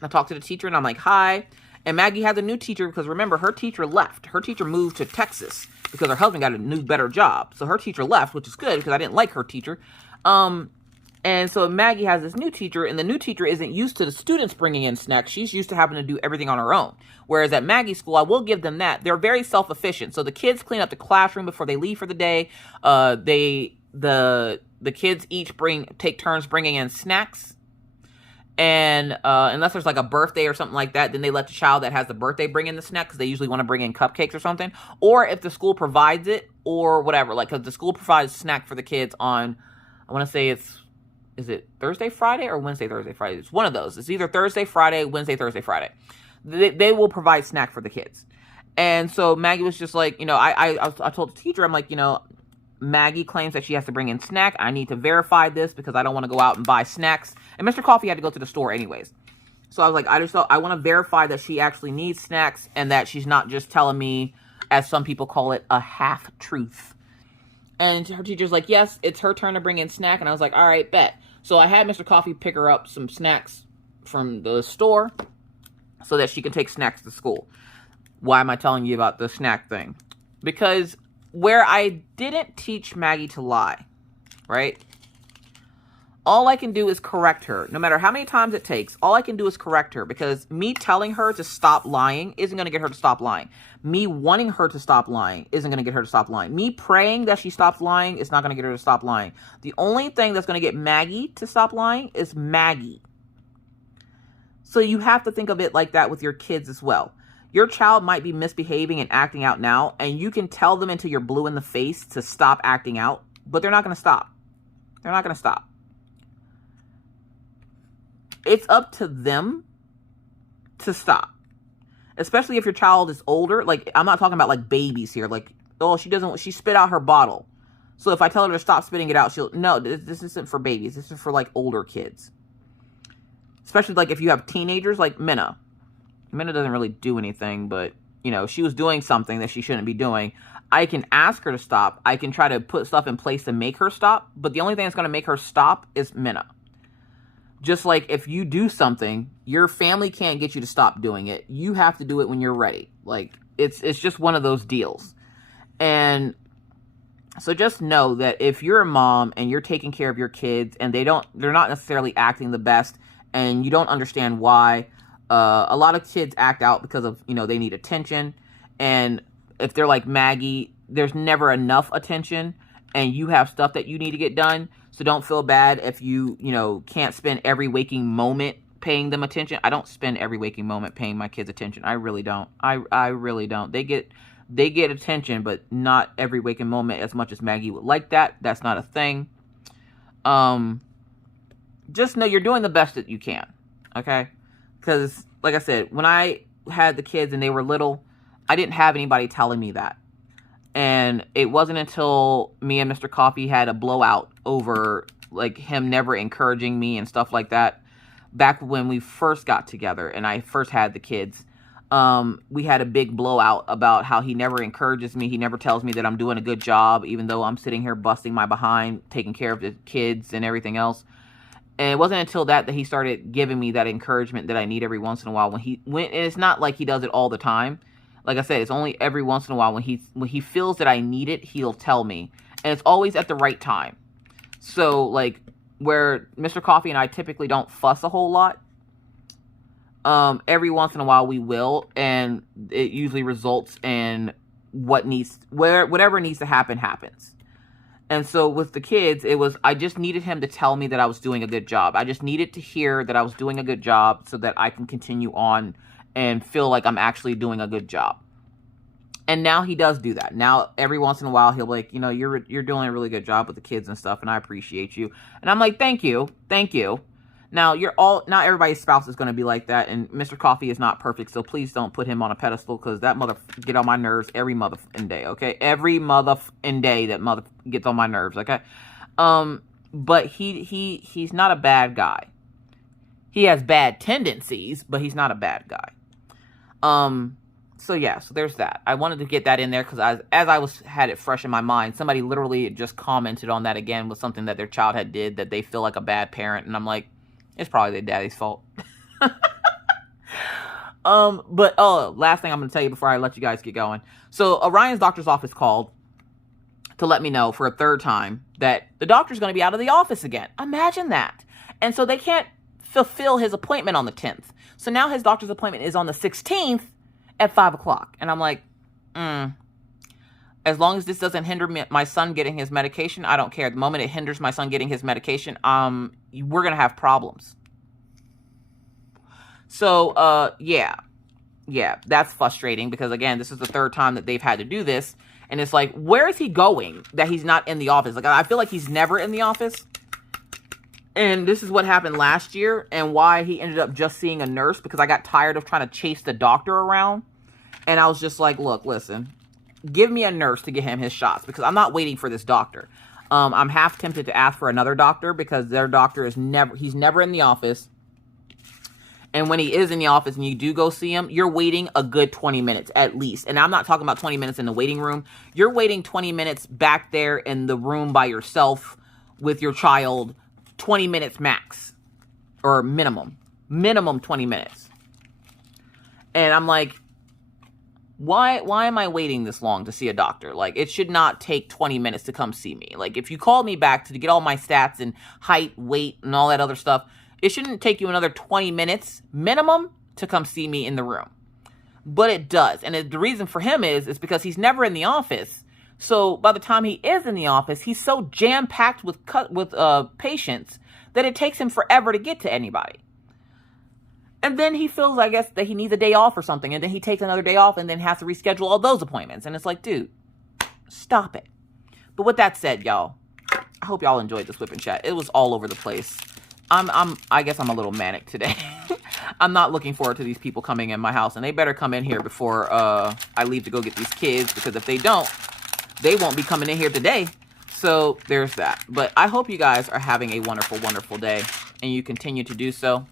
I talk to the teacher, and I'm like, hi. And Maggie has a new teacher, because remember, her teacher left. Her teacher moved to Texas because her husband got a new, better job. So her teacher left, which is good, because I didn't like her teacher. And so Maggie has this new teacher, and the new teacher isn't used to the students bringing in snacks. She's used to having to do everything on her own. Whereas at Maggie's school, I will give them that. They're very self-efficient. So the kids clean up the classroom before they leave for the day. They the kids each take turns bringing in snacks. And unless there's like a birthday or something like that, then they let the child that has the birthday bring in the snack, because they usually want to bring in cupcakes or something. Or if the school provides it or whatever, like, because the school provides snack for the kids on, I want to say is it Thursday, Friday, or Wednesday, Thursday, Friday? It's one of those. It's either Thursday, Friday, Wednesday, Thursday, Friday. They will provide snack for the kids. And so Maggie was just like, I told the teacher, I'm like, Maggie claims that she has to bring in snack. I need to verify this because I don't want to go out and buy snacks. And Mr. Coffee had to go to the store anyways. So I was like, I want to verify that she actually needs snacks and that she's not just telling me, as some people call it, a half-truth. And her teacher's like, yes, it's her turn to bring in snack. And I was like, all right, bet. So I had Mr. Coffee pick her up some snacks from the store so that she can take snacks to school. Why am I telling you about the snack thing? Because where I didn't teach Maggie to lie, right? All I can do is correct her. No matter how many times it takes, all I can do is correct her, because me telling her to stop lying isn't going to get her to stop lying. Me wanting her to stop lying isn't going to get her to stop lying. Me praying that she stops lying is not going to get her to stop lying. The only thing that's going to get Maggie to stop lying is Maggie. So you have to think of it like that with your kids as well. Your child might be misbehaving and acting out now, and you can tell them until you're blue in the face to stop acting out, but they're not going to stop. They're not going to stop. It's up to them to stop. Especially if your child is older. Like, I'm not talking about like babies here. Like, oh, she spit out her bottle. So if I tell her to stop spitting it out, no, this isn't for babies. This is for like older kids. Especially like if you have teenagers like Minna. Minna doesn't really do anything, but, she was doing something that she shouldn't be doing. I can ask her to stop. I can try to put stuff in place to make her stop. But the only thing that's going to make her stop is Minna. Just like if you do something, your family can't get you to stop doing it. You have to do it when you're ready. Like, it's just one of those deals. And so just know that if you're a mom and you're taking care of your kids and they're not necessarily acting the best and you don't understand why, a lot of kids act out because of, they need attention. And if they're like Maggie, there's never enough attention and you have stuff that you need to get done. So don't feel bad if you can't spend every waking moment paying them attention. I don't spend every waking moment paying my kids attention. I really don't. I really don't. They get attention, but not every waking moment as much as Maggie would like that. That's not a thing. Just know you're doing the best that you can. Okay? Because, like I said, when I had the kids and they were little, I didn't have anybody telling me that. And it wasn't until me and Mr. Coffee had a blowout over, like, him never encouraging me and stuff like that. Back when we first got together and I first had the kids, we had a big blowout about how he never encourages me. He never tells me that I'm doing a good job, even though I'm sitting here busting my behind, taking care of the kids and everything else. And it wasn't until that he started giving me that encouragement that I need every once in a while. And it's not like he does it all the time. Like I said, it's only every once in a while when he feels that I need it, he'll tell me. And it's always at the right time. So, like, where Mr. Coffee and I typically don't fuss a whole lot, every once in a while we will, and it usually results in whatever needs to happen happens. And so with the kids, I just needed him to tell me that I was doing a good job. I just needed to hear that I was doing a good job so that I can continue on and feel like I'm actually doing a good job. And now he does do that. Now, every once in a while, he'll be like, you're doing a really good job with the kids and stuff, and I appreciate you. And I'm like, thank you. Now, not everybody's spouse is going to be like that, and Mr. Coffee is not perfect, so please don't put him on a pedestal, because that mother get on my nerves every motherfucking day, okay? Every motherfucking day that mother gets on my nerves, okay? But he's not a bad guy. He has bad tendencies, but he's not a bad guy. So yeah, so there's that. I wanted to get that in there because as I had it fresh in my mind, somebody literally just commented on that again with something that their child had did that they feel like a bad parent, and I'm like, it's probably their daddy's fault. But last thing I'm going to tell you before I let you guys get going. So Orion's doctor's office called to let me know for a third time that the doctor's going to be out of the office again. Imagine that. And so they can't fulfill his appointment on the 10th. So now his doctor's appointment is on the 16th at 5 o'clock. And I'm like, As long as this doesn't hinder my son getting his medication, I don't care. The moment it hinders my son getting his medication, we're going to have problems. So, yeah, that's frustrating because, again, this is the third time that they've had to do this. And it's like, where is he going that he's not in the office? Like, I feel like he's never in the office. And this is what happened last year and why he ended up just seeing a nurse, because I got tired of trying to chase the doctor around. And I was just like, look, listen, give me a nurse to get him his shots because I'm not waiting for this doctor. I'm half tempted to ask for another doctor because their doctor is he's never in the office. And when he is in the office and you do go see him, you're waiting a good 20 minutes at least. And I'm not talking about 20 minutes in the waiting room. You're waiting 20 minutes back there in the room by yourself with your child, 20 minutes max or minimum 20 minutes. And I'm like, why am I waiting this long to see a doctor? Like, it should not take 20 minutes to come see me. Like, if you called me back to get all my stats and height, weight, and all that other stuff, it shouldn't take you another 20 minutes minimum to come see me in the room. But it does. And the reason for him is because he's never in the office. So by the time he is in the office, he's so jam-packed with patients that it takes him forever to get to anybody. And then he feels, I guess, that he needs a day off or something. And then he takes another day off and then has to reschedule all those appointments. And it's like, dude, stop it. But with that said, y'all, I hope y'all enjoyed this whip and chat. It was all over the place. I guess I'm a little manic today. I'm not looking forward to these people coming in my house. And they better come in here before I leave to go get these kids. Because if they don't, they won't be coming in here today. So there's that. But I hope you guys are having a wonderful, wonderful day. And you continue to do so.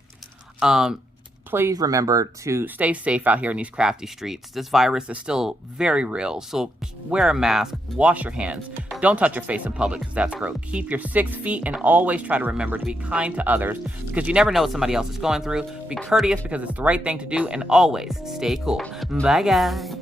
Please remember to stay safe out here in these crafty streets. This virus is still very real. So wear a mask, wash your hands. Don't touch your face in public because that's gross. Keep your 6 feet and always try to remember to be kind to others because you never know what somebody else is going through. Be courteous because it's the right thing to do and always stay cool. Bye, guys.